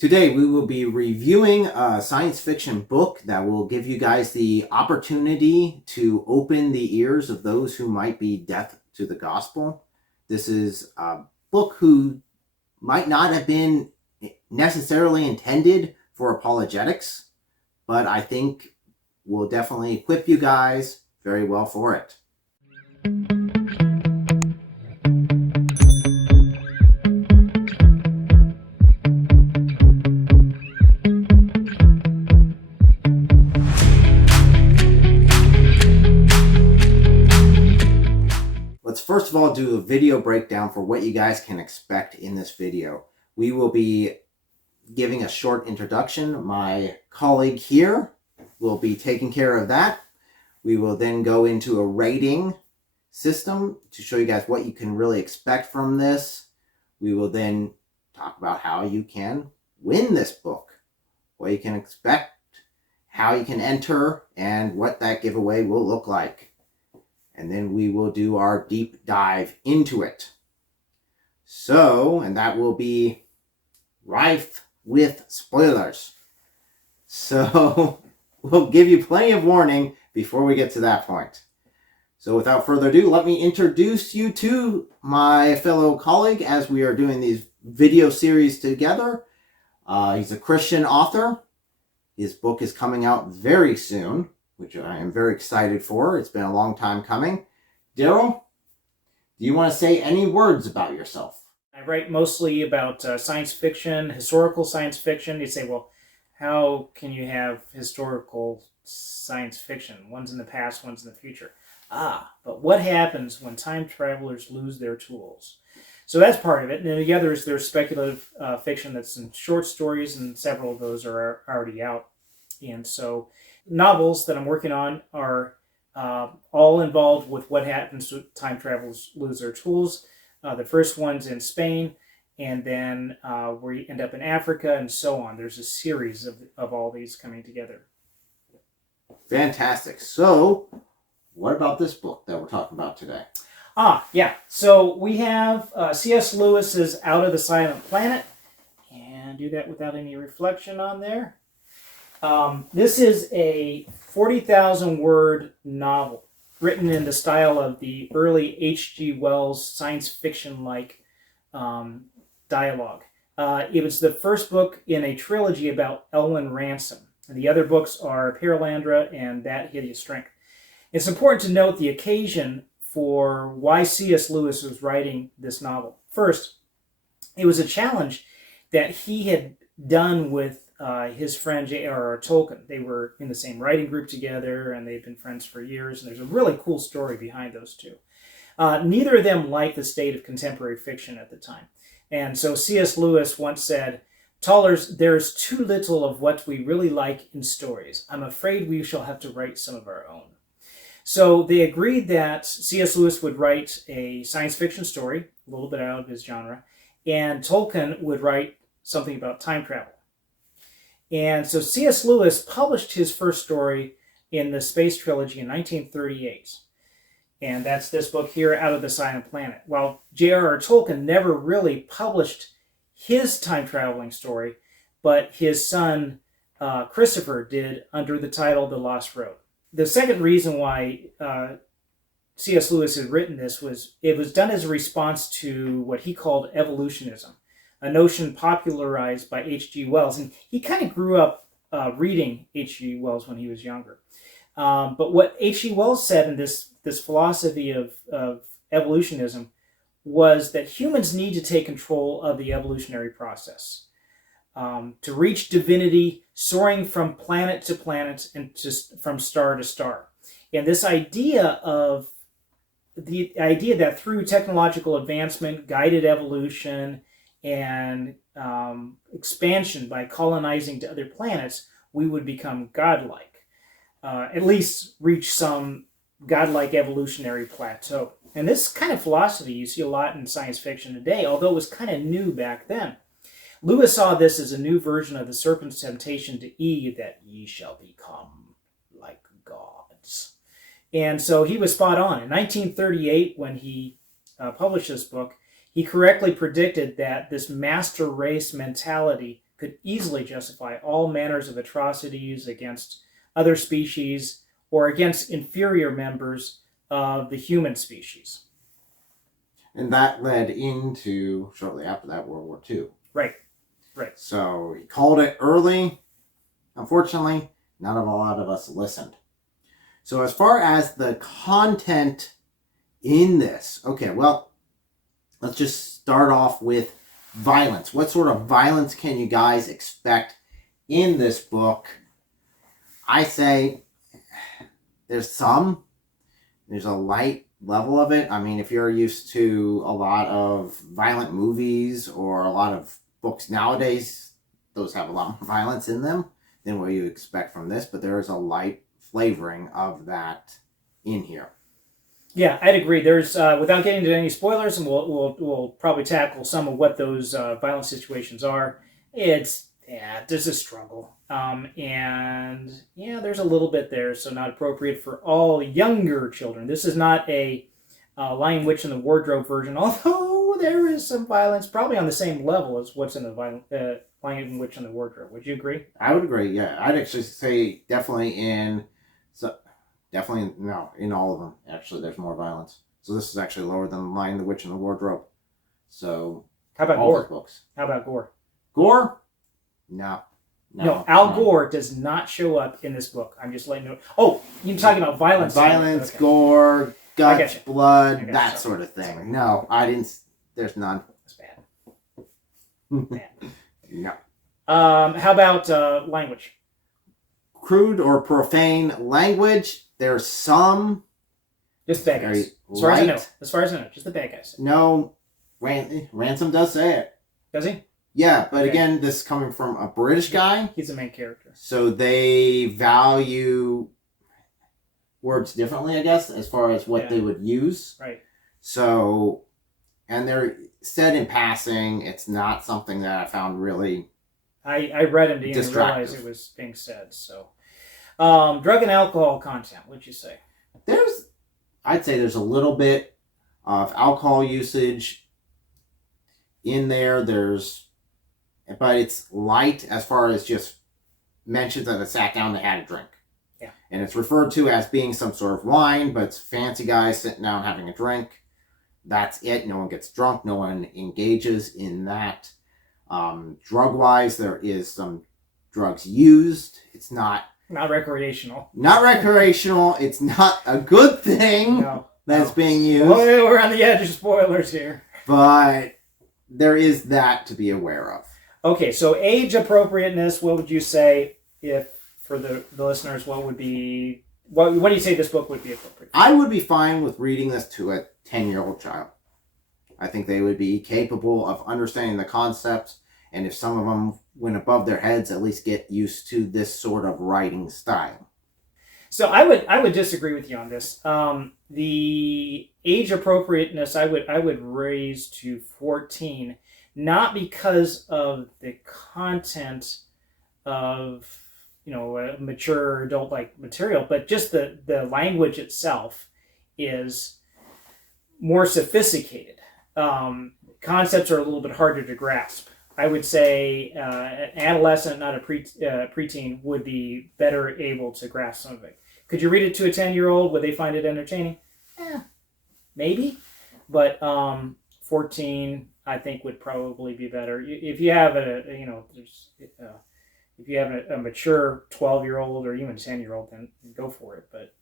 Today we will be reviewing a science fiction book that will give you guys the opportunity to open the ears of those who might be deaf to the gospel. This is a book who might not have been necessarily intended for apologetics, but I think will definitely equip you guys very well for it. Let's first of all do a video breakdown for what you guys can expect in this video. We will be giving a short introduction. My colleague here will be taking care of that. We will then go into a rating system to show you guys what you can really expect from this. We will then talk about how you can win this book, what you can expect, how you can enter, and what that giveaway will look like. And then we will do our deep dive into it. So, and that will be rife with spoilers. So, we'll give you plenty of warning before we get to that point. So without further ado, let me introduce you to my fellow colleague as we are doing these video series together. He's a Christian author. His book is coming out very soon, which I am very excited for. It's been a long time coming. Daryl, do you want to say any words about yourself? I write mostly about science fiction, historical science fiction. You say, well, how can you have historical science fiction? One's in the past, one's in the future. But what happens when time travelers lose their tools? So that's part of it. And the other is there's speculative fiction that's in short stories, and several of those are already out. And so novels that I'm working on are all involved with what happens when time travelers lose their tools. The first one's in Spain, and then we end up in Africa, and so on. There's a series of all these coming together. Fantastic. So, what about this book that we're talking about today? Yeah. So we have C.S. Lewis's Out of the Silent Planet, and do that without any reflection on there. This is a 40,000 word novel written in the style of the early H.G. Wells science fiction-like dialogue. It was the first book in a trilogy about Elwin Ransom. And the other books are Perelandra and That Hideous Strength. It's important to note the occasion for why C.S. Lewis was writing this novel. First, it was a challenge that he had done with his friend J.R.R. Tolkien. They were in the same writing group together, and they've been friends for years, and there's a really cool story behind those two. Neither of them liked the state of contemporary fiction at the time. And so C.S. Lewis once said, "Tollers, there's too little of what we really like in stories. I'm afraid we shall have to write some of our own." So they agreed that C.S. Lewis would write a science fiction story, a little bit out of his genre, and Tolkien would write something about time travel. And so C.S. Lewis published his first story in the Space Trilogy in 1938. And that's this book here, Out of the Silent Planet. Well, J.R.R. Tolkien never really published his time-traveling story, but his son, Christopher, did under the title The Lost Road. The second reason why C.S. Lewis had written this was it was done as a response to what he called evolutionism, a notion popularized by H.G. Wells. And he kind of grew up reading H.G. Wells when he was younger. But what H.G. Wells said in this philosophy of evolutionism was that humans need to take control of the evolutionary process. To reach divinity, soaring from planet to planet and just from star to star. And this idea that through technological advancement, guided evolution, and expansion by colonizing to other planets, we would become godlike, at least reach some godlike evolutionary plateau. And this kind of philosophy you see a lot in science fiction today, although it was kind of new back then. Lewis saw this as a new version of the serpent's temptation to Eve, that ye shall become like gods. And so he was spot on. In 1938, when he published this book, he correctly predicted that this master race mentality could easily justify all manners of atrocities against other species or against inferior members of the human species. And that led into, shortly after that, World War II. Right. So he called it early. Unfortunately, not a lot of us listened. So as far as the content in this, okay, well, let's just start off with violence. What sort of violence can you guys expect in this book? I say there's a light level of it. I mean, if you're used to a lot of violent movies or a lot of books nowadays, those have a lot more violence in them than what you expect from this, but there is a light flavoring of that in here. Yeah, I'd agree. There's without getting into any spoilers, and we'll probably tackle some of what those violent situations are. There's a struggle, and there's a little bit there, so not appropriate for all younger children. This is not a Lion Witch in the Wardrobe version, although there is some violence, probably on the same level as what's in the Lion Witch in the Wardrobe. Would you agree? I would agree. Yeah, I'd actually say definitely in all of them. Actually, there's more violence. So this is actually lower than Lion, the Witch, and the Wardrobe. So how about all gore? Books. How about gore? Gore? No. Al Gore does not show up in this book. I'm just letting you know. Oh, you're talking about violence. Violence, okay. Gore, guts, blood, that sorry. sort of thing. Sorry. No, I didn't. There's none. That's bad. Bad. No. How about language? Crude or profane language. There's some. Just bad guys. As far as I know, just the bad guys. No, Ransom does say it. Does he? Yeah, but again, this is coming from a British guy. He's the main character. So they value words differently, I guess, as far as what they would use. Right. So, and they're said in passing. It's not something that I found really. I read him to even realize it was being said. So, drug and alcohol content. What'd you say? I'd say there's a little bit of alcohol usage in there. But it's light as far as just mentions that they sat down and had a drink. Yeah. And it's referred to as being some sort of wine, but it's fancy guys sitting down having a drink. That's it. No one gets drunk. No one engages in that. Drug-wise, there is some drugs used. It's not recreational. Not recreational. It's not a good thing that's being used. Well, we're on the edge of spoilers here. But there is that to be aware of. Okay, so age appropriateness, what would you say for the listeners, what do you say this book would be appropriate? I would be fine with reading this to a 10-year-old child. I think they would be capable of understanding the concepts, and if some of them went above their heads, at least get used to this sort of writing style. So I would disagree with you on this. The age appropriateness I would raise to 14, not because of the content of mature adult-like material, but just the language itself is more sophisticated. Concepts are a little bit harder to grasp. I would say an adolescent, not a preteen, would be better able to grasp some of it. Could you read it to a 10-year-old? Would they find it entertaining? Maybe. But 14, I think, would probably be better. If you have a mature 12-year-old or even 10-year-old, then go for it. But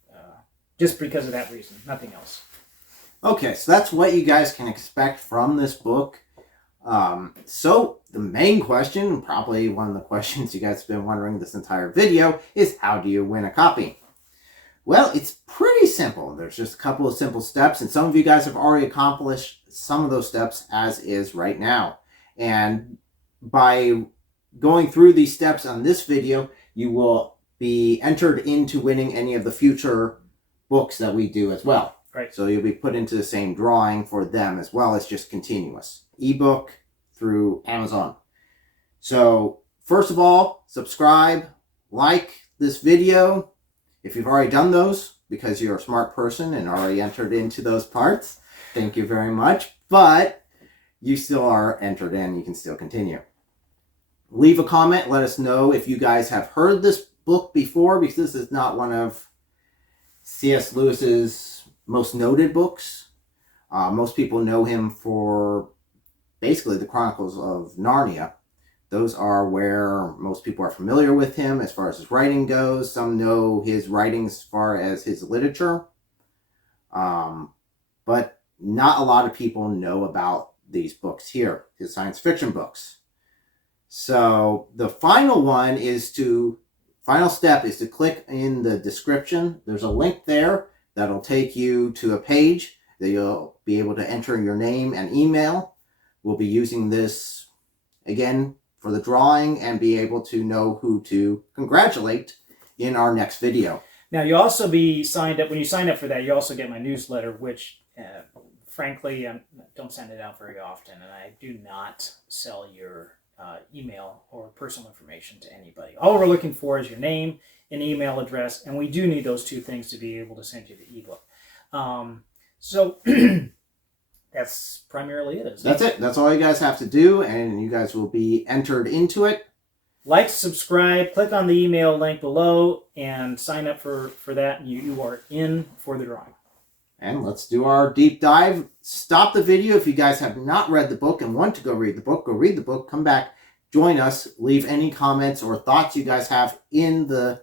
just because of that reason, nothing else. Okay, so that's what you guys can expect from this book. So the main question, probably one of the questions you guys have been wondering this entire video, is how do you win a copy? Well, it's pretty simple. There's just a couple of simple steps, and some of you guys have already accomplished some of those steps as is right now. And by going through these steps on this video, you will be entered into winning any of the future books that we do as well. Right. So you'll be put into the same drawing for them as well as just continuous. Ebook through Amazon. So first of all, subscribe, like this video. If you've already done those, because you're a smart person and already entered into those parts, thank you very much. But you still are entered in. You can still continue. leave a comment. Let us know if you guys have heard this book before, because this is not one of C.S. Lewis's most noted books. Most people know him for basically the Chronicles of Narnia. Those are where most people are familiar with him as far as his writing goes. Some know his writing as far as his literature. But not a lot of people know about these books here, his science fiction books. So the final step is to click in the description. There's a link there that'll take you to a page that you'll be able to enter your name and email. We'll be using this again for the drawing and be able to know who to congratulate in our next video. Now, you'll also be signed up. When you sign up for that, you also get my newsletter, which, frankly, don't send it out very often, and I do not sell your email or personal information to anybody. All we're looking for is your name and email address, and we do need those two things to be able to send you the ebook. So that's primarily it. That's it. That's all you guys have to do, and you guys will be entered into it. Like, subscribe, click on the email link below, and sign up for that, and you are in for the drawing. And let's do our deep dive. Stop the video if you guys have not read the book and want to go read the book. Go read the book. Come back. Join us. Leave any comments or thoughts you guys have in the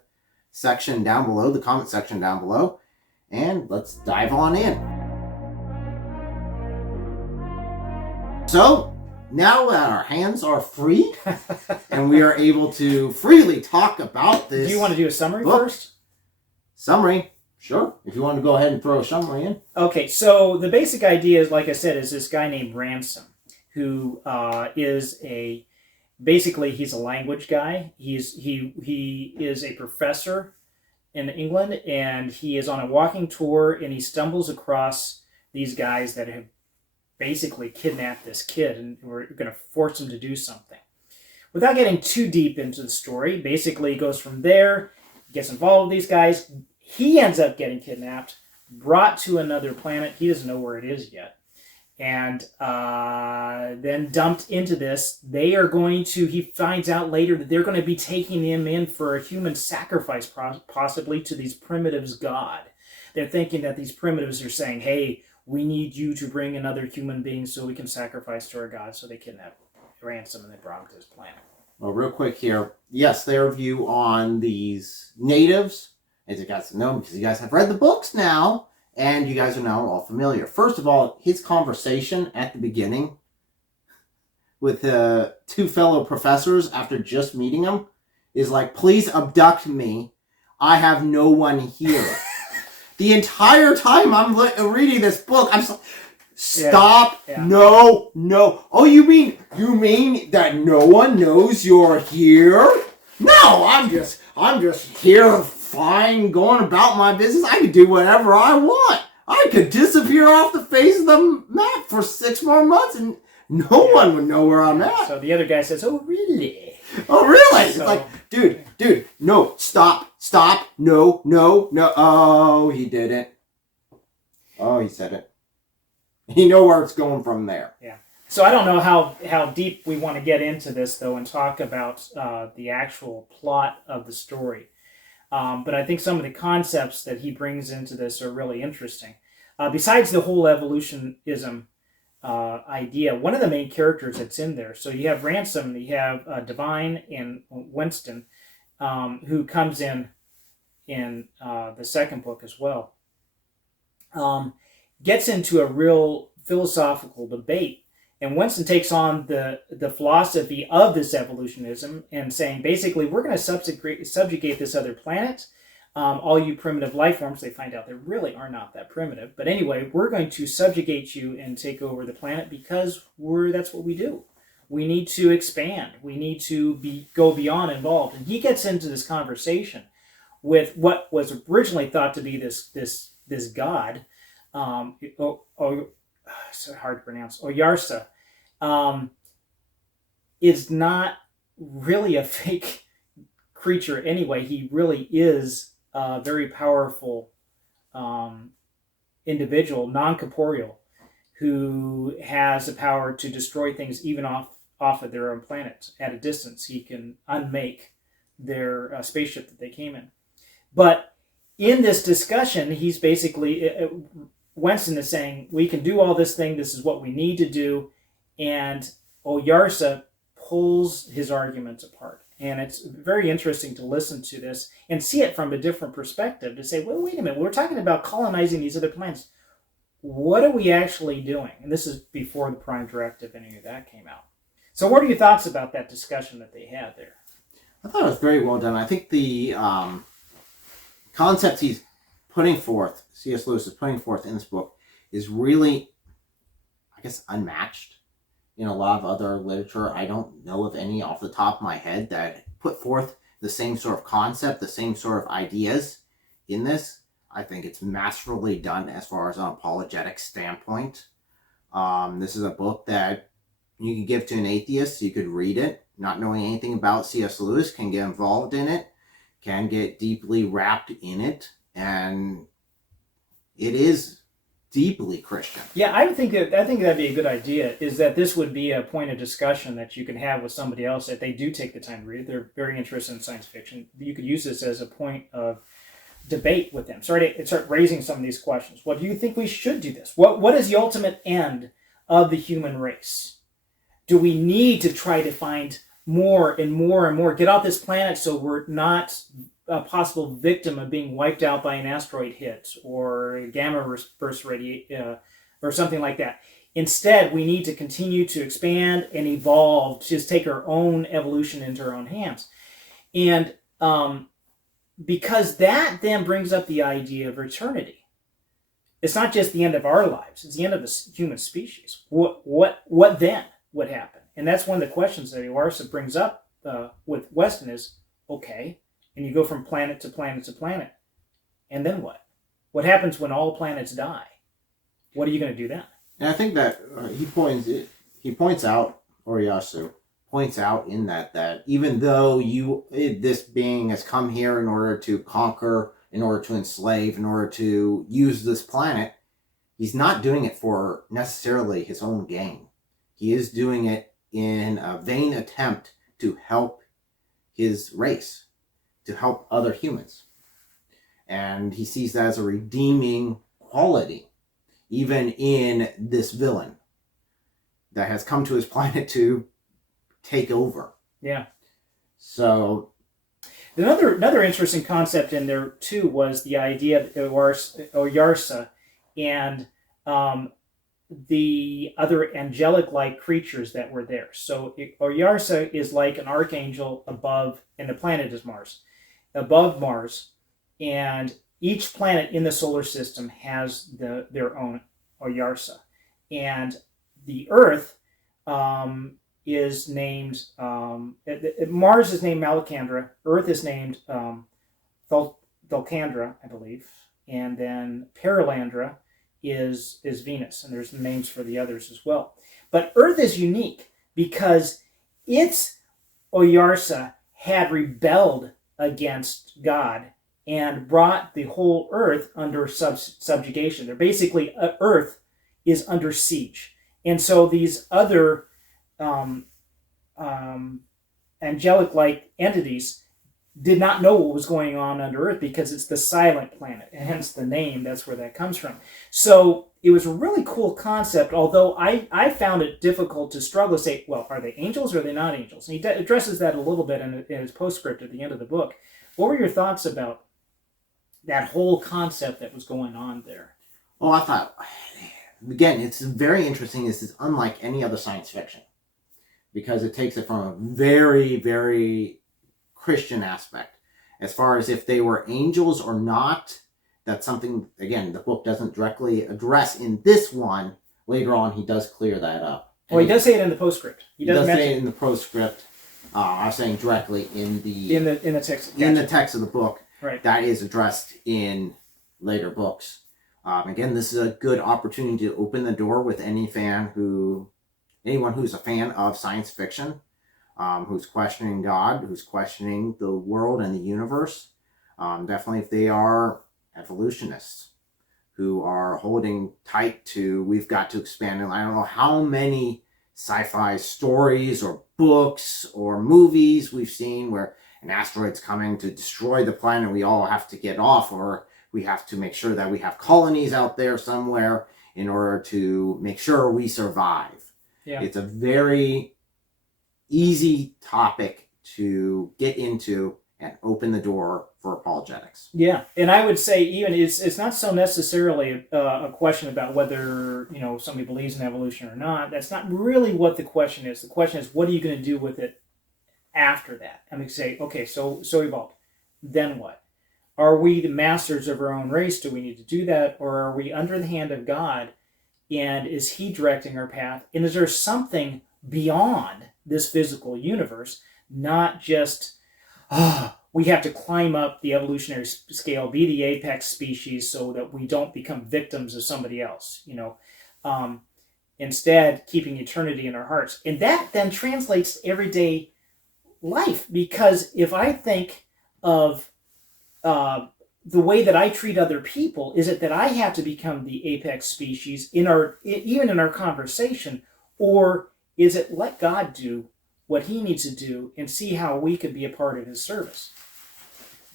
section down below, the comment section down below. And let's dive on in. So, now that our hands are free and we are able to freely talk about this. Do you want to do a summary book first? Summary? Sure. If you want to go ahead and throw a summary in. Okay, so the basic idea is, like I said, is this guy named Ransom, who basically he's a language guy. He is a professor in England, and he is on a walking tour, and he stumbles across these guys that have basically kidnapped this kid, and we're going to force him to do something. Without getting too deep into the story, basically he goes from there, gets involved with these guys. He ends up getting kidnapped, brought to another planet. He doesn't know where it is yet. And then dumped into this. He finds out later that they're going to be taking him in for a human sacrifice, possibly to these primitives' god. They're thinking that these primitives are saying, hey, we need you to bring another human being so we can sacrifice to our god. So they kidnapped Ransom and they brought him to this planet. Well, real quick here. Yes, their view on these natives, as you guys know, because you guys have read the books now, and you guys are now all familiar. First of all, his conversation at the beginning with two fellow professors after just meeting them is like, please abduct me. I have no one here. The entire time I'm reading this book, I'm like, stop. Yeah. No. Oh, you mean that no one knows you're here? No, I'm just here fine, going about my business. I could do whatever I want. I could disappear off the face of the map for 6 more months and no one would know where I'm at. So the other guy says, oh, really? Oh, really? So, it's like, dude, no, stop, no. Oh, he didn't. Oh, he said it. You know where it's going from there. Yeah. So I don't know how deep we want to get into this, though, and talk about the actual plot of the story. But I think some of the concepts that he brings into this are really interesting. Besides the whole evolutionism idea, one of the main characters that's in there, so you have Ransom, you have Divine and Winston, who comes in the second book as well, gets into a real philosophical debate. And Winston takes on the philosophy of this evolutionism and saying, basically, we're going to subjugate this other planet. All you primitive life forms, they find out they really are not that primitive. But anyway, we're going to subjugate you and take over the planet because that's what we do. We need to expand. We need to go beyond involved. And he gets into this conversation with what was originally thought to be this god, so hard to pronounce, Oyarsa, is not really a fake creature anyway. He really is a very powerful individual, non-corporeal, who has the power to destroy things even off off of their own planet at a distance. He can unmake their spaceship that they came in. But in this discussion, he's basically, Winston is saying, we can do all this thing, this is what we need to do, and Oyarsa pulls his arguments apart. And it's very interesting to listen to this and see it from a different perspective, to say, well, wait a minute, we're talking about colonizing these other planets. What are we actually doing? And this is before the Prime Directive, any of that came out. So what are your thoughts about that discussion that they had there? I thought it was very well done. I think the concepts he's putting forth, C.S. Lewis is putting forth in this book, is really, I guess, unmatched in a lot of other literature. I don't know of any off the top of my head that put forth the same sort of concept, the same sort of ideas in this. I think it's masterfully done as far as an apologetic standpoint. This is a book that you could give to an atheist. You could read it, not knowing anything about C.S. Lewis, can get involved in it, can get deeply wrapped in it, and it is deeply Christian. Yeah, I think that'd be a good idea, is that this would be a point of discussion that you can have with somebody else, that they do take the time to read it. They're very interested in science fiction. You could use this as a point of debate with them. Start raising some of these questions. What do you think we should do this? What is the ultimate end of the human race? Do we need to try to find more and more and more, get off this planet so we're not a possible victim of being wiped out by an asteroid hit or gamma burst or something like that? Instead, we need to continue to expand and evolve, just take our own evolution into our own hands. And because that then brings up the idea of eternity. It's not just the end of our lives, it's the end of the human species. What then would happen? And that's one of the questions that Oyarsa brings up with Weston is, okay, and you go from planet to planet to planet, and then what? What happens when all planets die? What are you going to do then? And I think that Oyarsa points out in that even though this being has come here in order to conquer, in order to enslave, in order to use this planet, he's not doing it for necessarily his own gain. He is doing it in a vain attempt to help his race, to help other humans. And he sees that as a redeeming quality, even in this villain that has come to his planet to take over. Yeah. So another interesting concept in there too was the idea of Oyarsa and the other angelic-like creatures that were there. So Oyarsa is like an archangel above, and the planet is Mars, above Mars, and each planet in the solar system has their own Oyarsa. And the Earth is named, Mars is named Malacandra, Earth is named Thulcandra, I believe, and then Paralandra is Venus, and there's names for the others as well. But Earth is unique because its Oyarsa had rebelled against God and brought the whole Earth under subjugation. They're basically, Earth is under siege. And so these other angelic-like entities did not know what was going on under Earth because it's the silent planet, and hence the name, that's where that comes from. So it was a really cool concept, although I found it difficult to struggle to say, well, are they angels or are they not angels? And he addresses that a little bit in his postscript at the end of the book. What were your thoughts about that whole concept that was going on there? Well, I thought, again, it's very interesting. This is unlike any other science fiction because it takes it from a very, very Christian aspect. As far as if they were angels or not, that's something, again, the book doesn't directly address in this one. Later on, he does clear that up. Well, he does say it in the postscript. He does say it in the postscript. I was saying directly in the text. Gotcha. In the text of the book. Right. That is addressed in later books. Again, this is a good opportunity to open the door with anyone who's a fan of science fiction, who's questioning God, who's questioning the world and the universe. Definitely if they are evolutionists who are holding tight to, we've got to expand. And I don't know how many sci-fi stories or books or movies we've seen where an asteroid's coming to destroy the planet, we all have to get off, or we have to make sure that we have colonies out there somewhere in order to make sure we survive. Yeah. It's a very easy topic to get into and open the door for apologetics. Yeah, and I would say even it's not so necessarily a question about whether somebody believes in evolution or not. That's not really what the question is. The question is, what are you going to do with it after that? I mean, say, okay, so evolved, then what? Are we the masters of our own race? Do we need to do that, or are we under the hand of God, and is He directing our path? And is there something beyond this physical universe, not just we have to climb up the evolutionary scale, be the apex species so that we don't become victims of somebody else, instead keeping eternity in our hearts. And that then translates to everyday life, because if I think of the way that I treat other people, is it that I have to become the apex species even in our conversation, or is it let God do what He needs to do and see how we could be a part of His service?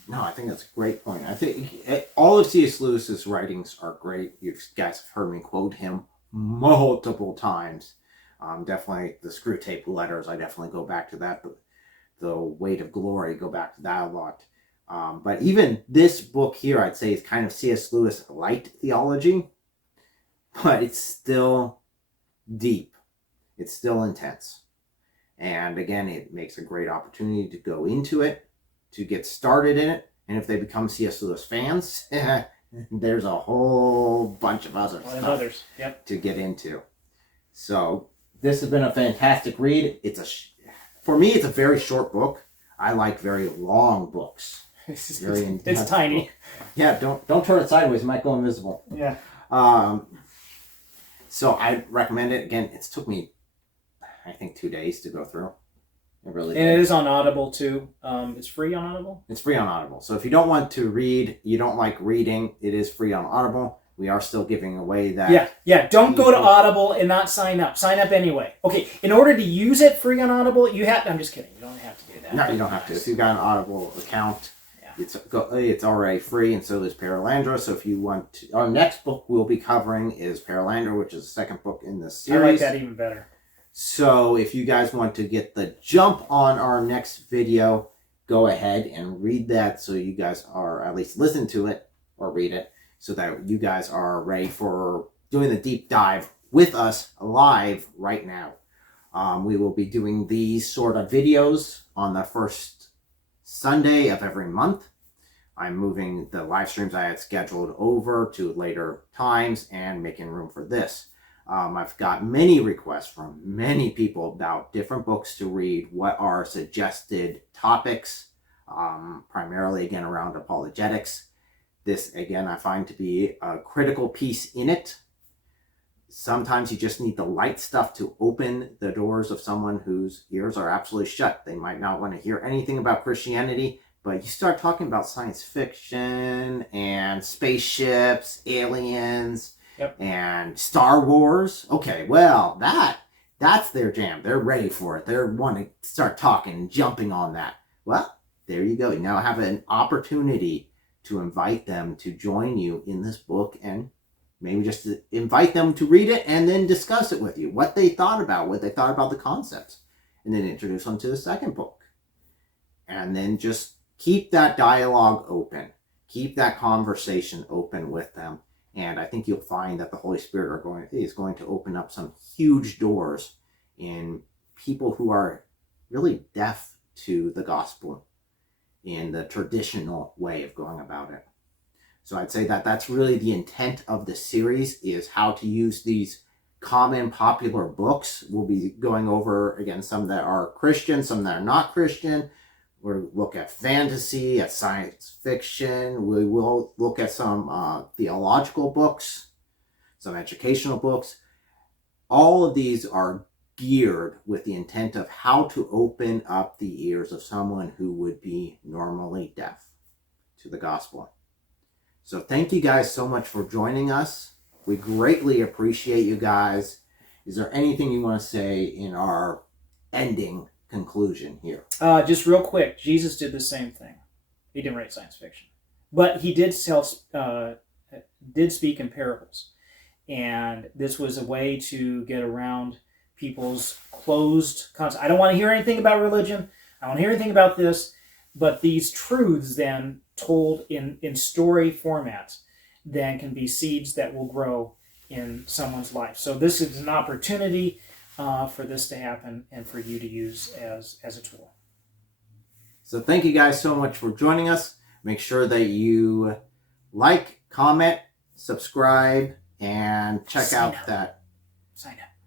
No, I think that's a great point. I think all of C.S. Lewis's writings are great. You guys have heard me quote him multiple times. Definitely the Screw Tape Letters, I definitely go back to that. The Weight of Glory, go back to that a lot. But even this book here, I'd say, is kind of C.S. Lewis light theology, but it's still deep. It's still intense. And again, it makes a great opportunity to go into it, to get started in it. And if they become C.S. Lewis fans, there's a whole bunch of other stuff to get into. So this has been a fantastic read. For me, it's a very short book. I like very long books. It's tiny. Book. Yeah, don't turn it sideways. It might go invisible. Yeah. So I recommend it. Again, it's took me, I think, 2 days to go through. It is on Audible too. It's free on Audible? It's free on Audible. So if you don't want to read, you don't like reading, it is free on Audible. We are still giving away that. Yeah. Don't go to Audible and not sign up. Sign up anyway. Okay, in order to use it free on Audible, I'm just kidding. You don't have to do that. No, you don't have to. If you've got an Audible account, it's already free, and so is Paralandra. So if you want to, our next book we'll be covering is Paralandra, which is the second book in this series. I like that even better. So if you guys want to get the jump on our next video, go ahead and read that, so you guys are, at least listen to it or read it, so that you guys are ready for doing the deep dive with us live right now. We will be doing these sort of videos on the first Sunday of every month. I'm moving the live streams I had scheduled over to later times and making room for this. I've got many requests from many people about different books to read, what are suggested topics, primarily again around apologetics. This again I find to be a critical piece in it. Sometimes you just need the light stuff to open the doors of someone whose ears are absolutely shut. They might not want to hear anything about Christianity, but you start talking about science fiction and spaceships, aliens, and Star Wars. Okay, well, that's their jam. They're ready for it. They want to start talking and jumping on that. Well, there you go. You now have an opportunity to invite them to join you in this book, and maybe just to invite them to read it and then discuss it with you, what they thought about the concepts, and then introduce them to the second book. And then just keep that dialogue open. Keep that conversation open with them. And I think you'll find that the Holy Spirit is going to open up some huge doors in people who are really deaf to the gospel in the traditional way of going about it. So I'd say that that's really the intent of the series, is how to use these common popular books. We'll be going over, again, some that are Christian, some that are not Christian. We'll look at fantasy, at science fiction. We will look at some theological books, some educational books. All of these are geared with the intent of how to open up the ears of someone who would be normally deaf to the gospel. So thank you guys so much for joining us. We greatly appreciate you guys. Is there anything you want to say in our ending conclusion here? Just real quick, Jesus did the same thing. He didn't write science fiction, but he did speak in parables, and this was a way to get around people's closed concept. I don't want to hear anything about religion. I don't want to hear anything about this. But these truths then told in story formats then can be seeds that will grow in someone's life. So this is an opportunity for this to happen and for you to use as a tool. So thank you guys so much for joining us. Make sure that you like, comment, subscribe, and check out that.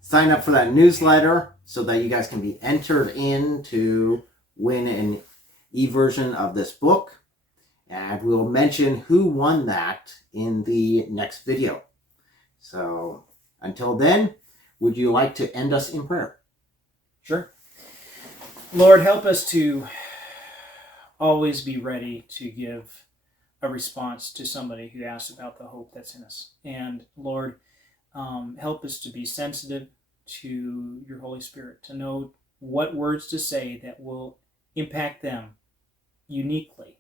Sign up for that newsletter so that you guys can be entered in to win an e-version of this book. And we'll mention who won that in the next video. So until then, would you like to end us in prayer? Sure. Lord, help us to always be ready to give a response to somebody who asks about the hope that's in us. And Lord, help us to be sensitive to your Holy Spirit, to know what words to say that will impact them uniquely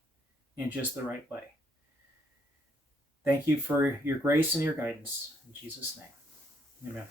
in just the right way. Thank you for your grace and your guidance. In Jesus' name, amen.